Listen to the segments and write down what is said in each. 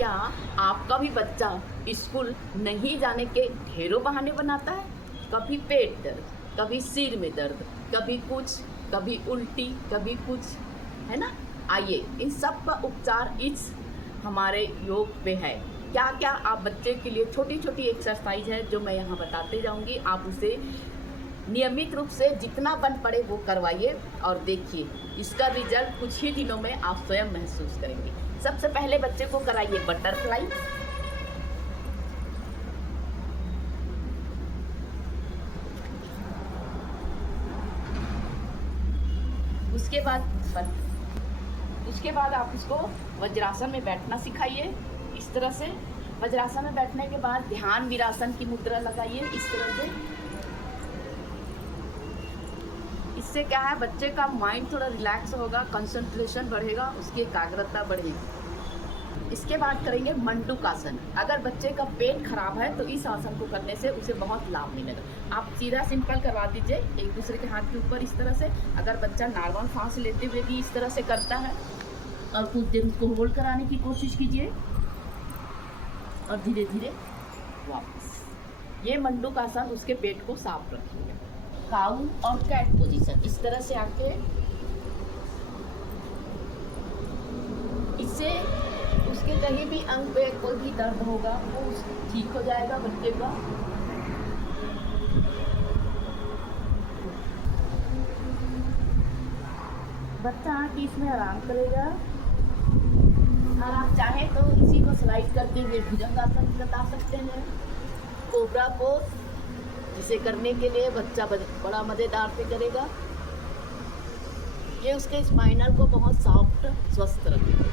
क्या आपका भी बच्चा स्कूल नहीं जाने के ढेरों बहाने बनाता है? कभी पेट दर्द, कभी सिर में दर्द, कभी कुछ, कभी उल्टी, कभी कुछ, है ना? आइए इन सब का उपचार इस हमारे योग में है। क्या क्या आप बच्चे के लिए छोटी छोटी एक्सरसाइज है जो मैं यहाँ बताते जाऊँगी, आप उसे नियमित रूप से जितना बन पड़े वो करवाइए और देखिए इसका रिजल्ट कुछ ही दिनों में आप स्वयं महसूस करेंगे। सबसे पहले बच्चे को कराइए बटरफ्लाई। उसके बाद आप उसको वज्रासन में बैठना सिखाइए इस तरह से। वज्रासन में बैठने के बाद ध्यान वीरासन की मुद्रा लगाइए इस तरह से। इससे क्या है, बच्चे का माइंड थोड़ा रिलैक्स होगा, कंसंट्रेशन बढ़ेगा, उसकी एकाग्रता बढ़ेगी। इसके बाद करेंगे मंडूकासन। अगर बच्चे का पेट खराब है तो इस आसन को करने से उसे बहुत लाभ मिलेगा। आप सीधा सिंपल करवा दीजिए एक दूसरे के हाथ के ऊपर इस तरह से। अगर बच्चा नॉर्मल सांस लेते हुए भी इस तरह से करता है और कुछ देर उसको होल्ड कराने की कोशिश कीजिए और धीरे धीरे वापस। ये मंडूकासन उसके पेट को साफ रखेगा। काऊ और कैट पोजीशन इस तरह से आके, इससे उसके कहीं भी अंग पे कोई भी दर्द होगा वो ठीक हो जाएगा बच्चे का। बच्चा आके इसमें आराम करेगा और आप चाहें तो इसी को स्लाइड करते हुए भुजंगासन बता सकते हैं। कोबरा पोज, जिसे करने के लिए बच्चा बड़ा मज़ेदार से करेगा। ये उसके स्पाइनल को बहुत सॉफ्ट स्वस्थ रखेगा।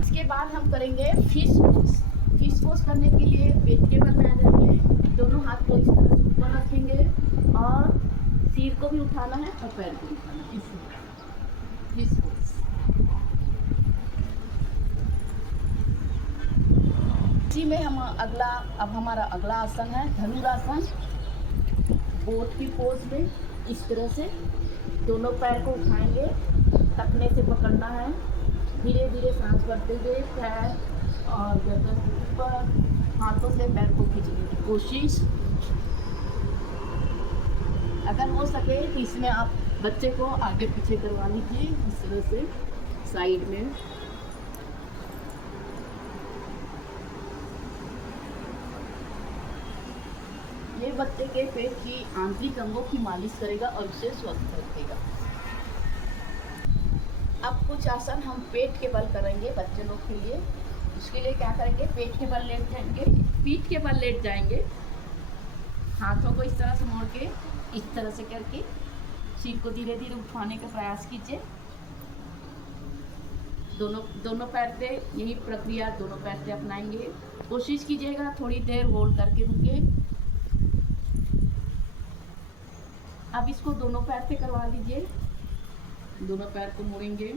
इसके बाद हम करेंगे फिश पोज। फिश पोज करने के लिए पेट के बल में आ जाएंगे, दोनों हाथ को इस तरह से ऊपर रखेंगे और सिर को भी उठाना है और पैर को भी उठाना है। Fish pose. इसी में हम हमारा अगला आसन है धनुरासन। बोट की पोज में इस तरह से दोनों पैर को उठाएंगे, टखने से पकड़ना है, धीरे धीरे सांस भरते हुए पैर और गर्दन ऊपर, हाथों से पैर को खींचने की कोशिश। अगर हो सके तो इसमें आप बच्चे को आगे पीछे करवा लीजिए इस तरह से साइड में। ये बच्चे के पेट की आंतरिक अंगों की मालिश करेगा और उसे स्वस्थ रखेगा। अब कुछ आसन हम पेट के बल करेंगे बच्चे लोग के लिए। उसके लिए क्या करेंगे, पेट के बल लेट जाएंगे, पीठ के बल लेट जाएंगे, हाथों को इस तरह से मोड़ के इस तरह से करके सिर को धीरे धीरे उठाने का प्रयास कीजिए। दोनों पैर पे यही प्रक्रिया दोनों पैर पे अपनाएंगे। कोशिश कीजिएगा थोड़ी देर होल्ड करके रुके। अब इसको दोनों पैर पे करवा लीजिए। दोनों पैर को मोड़ेंगे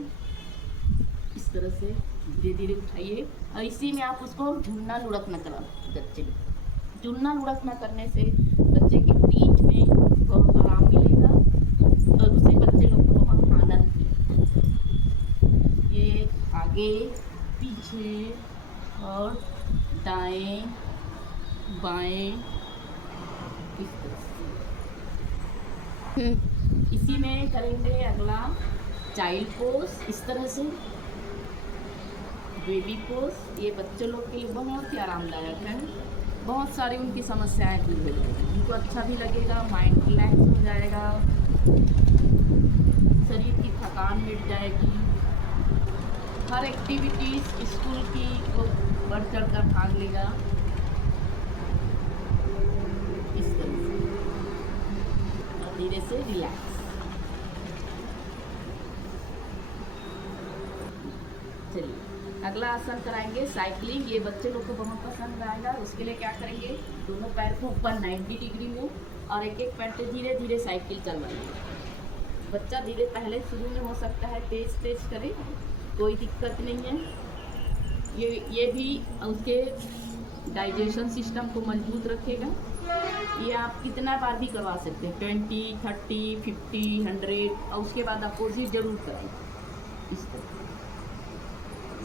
इस तरह से, धीरे धीरे उठाइए और इसी में आप उसको झुलना लुढ़कना करा बच्चे में। झुलना लुढ़कना करने से बच्चे की पीठ में बहुत आराम मिलेगा और उसे बच्चे लोग को बहुत आनंद मिलेगा। ये आगे पीछे और दाएं बाएं इस तरह से। इसी में करेंगे अगला चाइल्ड पोज इस तरह से, बेबी पोज। ये बच्चे लोग के लिए बहुत ही आरामदायक है, बहुत सारी उनकी समस्याएं दूर हो जाएगी, उनको अच्छा भी लगेगा, माइंड रिलैक्स हो जाएगा, शरीर की थकान मिट जाएगी। हर एक्टिविटीज़ स्कूल की वो बढ़ चढ़ कर भाग लेगा इस तरह से, और धीरे से रिलैक्स। चलिए अगला आसन कराएंगे साइकिलिंग। ये बच्चे लोग को बहुत पसंद आएगा। उसके लिए क्या करेंगे, दोनों पैर को ऊपर 90 डिग्री में और एक एक पैर से धीरे धीरे साइकिल चलवाएंगे। बच्चा धीरे पहले शुरू में हो सकता है तेज तेज करे, कोई दिक्कत नहीं है। ये भी उसके डाइजेशन सिस्टम को मजबूत रखेगा। ये आप कितना बार भी करवा सकते हैं, 20, 30, 50, 100 और उसके बाद अपोजिट जरूर करें इस तरह।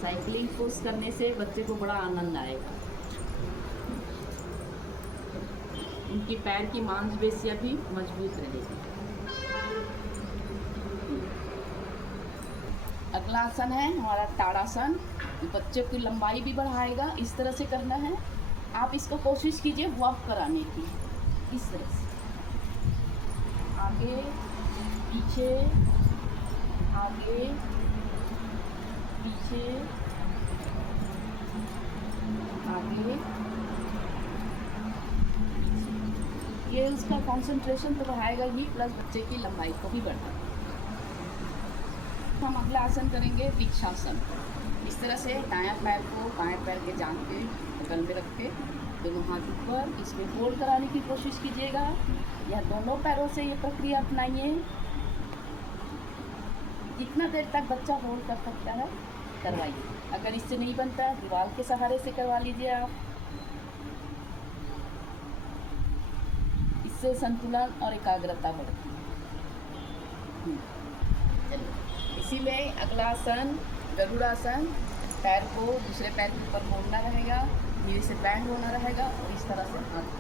साइकिलिंग पोज करने से बच्चे को बड़ा आनंद आएगा। उनकी पैर की मांसपेशियां भी मजबूत रहेगी। अगला आसन है हमारा ताड़ासन। बच्चे की लंबाई भी बढ़ाएगा। इस तरह से करना है। आप इसको कोशिश कीजिए वॉक कराने की। इस तरह से आगे पीछे, आगे पीछे, आगे पीछे। ये उसका कंसंट्रेशन तो बढ़ाएगा ही, प्लस बच्चे की लंबाई को भी बढ़ाएगा। हम अगला आसन करेंगे वृक्षासन। इस तरह से दायां पैर को बाएं पैर के जांघ के बगल में रख के दोनों हाथ ऊपर, इसमें होल्ड कराने की कोशिश कीजिएगा, या दोनों पैरों से ये प्रक्रिया अपनाइए। जितना देर तक बच्चा होल्ड कर सकता है करवाइए। अगर इससे नहीं बनता है दीवार के सहारे से करवा लीजिए आप। इससे संतुलन और एकाग्रता बढ़ती है। इसी में अगला आसन गरुड़ासन। पैर को दूसरे पैर के ऊपर मोड़ना रहेगा, धीरे से बैंड होना रहेगा और इस तरह से हाथ को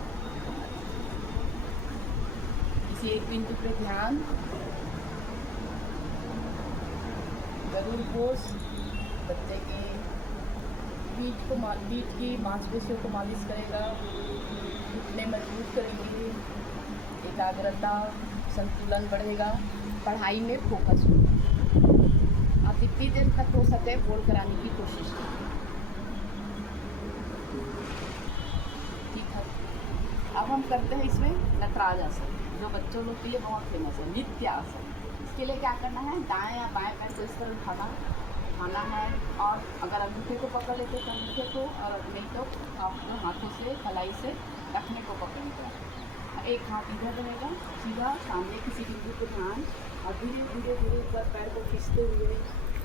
इसी एक बिंदु पे ध्यान। गरुड़ पोज बच्चे के पीठ की मांसपेशियों को मालिश करेगा, घुटने मजबूत करेंगे, एकाग्रता संतुलन बढ़ेगा, पढ़ाई में फोकस होगा। आप जितनी देर तक हो सके होल्ड कराने की कोशिश करें। ठीक है। अब हम करते हैं इसमें नटराज आसन, जो बच्चों लोग के लिए बहुत फेमस है, नृत्य आसन। इसके लिए क्या करना है, दाएं या बाएं पैर को इस तरह उठाना है, और अगर अंगूठे को पकड़ लेते तो अंगूठे को, और नहीं तो आपको हाथों से कलाई से रखने को पकड़ना है। एक हाथ इधर रहेगा सीधा सामने किसी बिंदु को ध्यान, और धीरे धीरे धीरे ऊपर पैर को खींचते हुए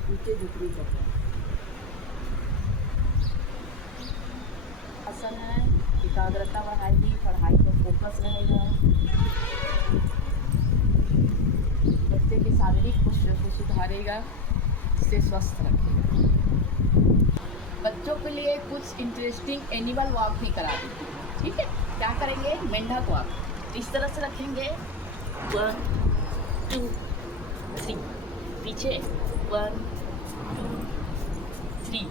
नीचे झुकनी करते हैं। आसन है, एकाग्रता बढ़ाएगी, पढ़ाई में फोकस रहेगा, बच्चे के शारीरिक पोषण को सुधारेगा, इससे स्वस्थ रखेगा। बच्चों के लिए कुछ इंटरेस्टिंग एनिमल वॉक भी करा देते हैं। ठीक है, क्या करेंगे, मेंढक वॉक। इस तरह से रखेंगे 1 2 3, पीछे 1 2 3।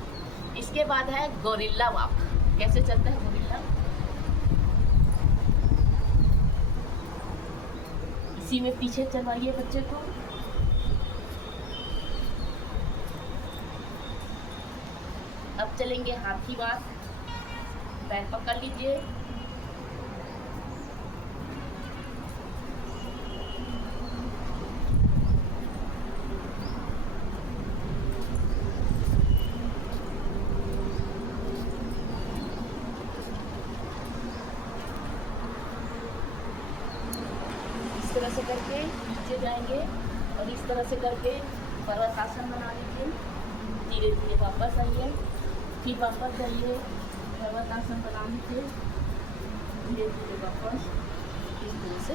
इसके बाद है गोरिल्ला वॉक। कैसे चलता है गोरिल्ला, इसी में पीछे चलवाइए बच्चे को। अब चलेंगे हाथी वॉक। पैर पकड़ लीजिए, इस तरह से करके नीचे जाएंगे और इस तरह से करके पर्वतासन बना लीजिए। धीरे धीरे वापस आइए, फिर वापस जाइए, पर्वतासन बना लीजिए, धीरे धीरे वापस इस तरह से।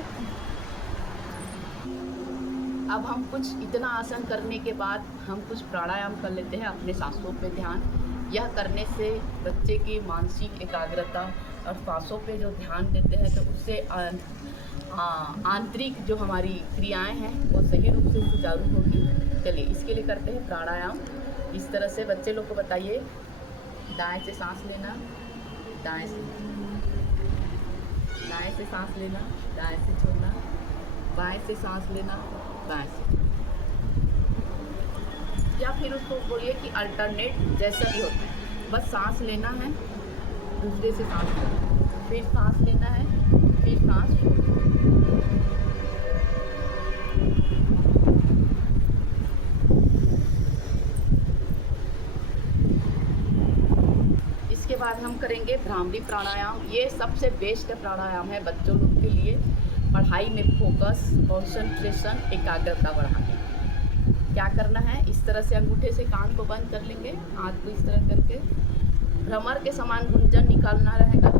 अब हम कुछ इतना आसन करने के बाद हम कुछ प्राणायाम कर लेते हैं, अपने सांसों पे ध्यान। यह करने से बच्चे की मानसिक एकाग्रता और सांसों पे जो ध्यान देते हैं तो उससे आंतरिक जो हमारी क्रियाएं हैं वो सही रूप से सुचारू होगी। चलिए इसके लिए करते हैं प्राणायाम। इस तरह से बच्चे लोग को बताइए, दाएं से सांस लेना, दाएं से सांस लेना, दाएं से छोड़ना, बाएं से सांस लेना, बाएं से, या फिर उसको बोलिए कि अल्टरनेट जैसा भी होता है, बस सांस लेना है, दूसरे से सांस लेना, फिर सांस लेना है, फिर सांस छोड़ना। इसके बाद हम करेंगे भ्रामरी प्राणायाम। ये सबसे बेस्ट प्राणायाम है बच्चों लोग के लिए, पढ़ाई में फोकस, कंसंट्रेशन, एकाग्रता बढ़ाने। क्या करना है, इस तरह से अंगूठे से कान को बंद कर लेंगे, हाथ को इस तरह करके भ्रमर के समान गुंजन निकालना रहेगा।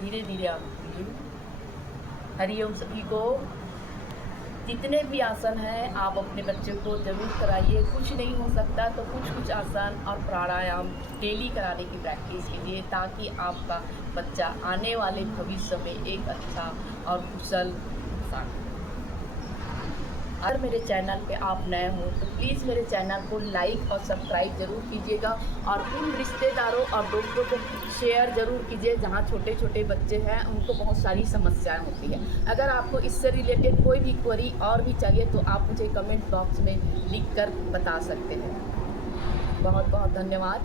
धीरे धीरे आप हरिओम सभी को। जितने भी आसन हैं आप अपने बच्चों को ज़रूर कराइए। कुछ नहीं हो सकता तो कुछ कुछ आसन और प्राणायाम डेली कराने की प्रैक्टिस कीजिए, ताकि आपका बच्चा आने वाले भविष्य में एक अच्छा और कुशल इंसान। अगर मेरे चैनल पे आप नए हो तो प्लीज़ मेरे चैनल को लाइक और सब्सक्राइब ज़रूर कीजिएगा, और उन रिश्तेदारों और दोस्तों को शेयर ज़रूर कीजिए जहाँ छोटे छोटे बच्चे हैं, उनको बहुत सारी समस्याएं होती हैं। अगर आपको इससे रिलेटेड कोई भी क्वेरी और भी चाहिए तो आप मुझे कमेंट बॉक्स में लिख कर बता सकते हैं। बहुत बहुत धन्यवाद।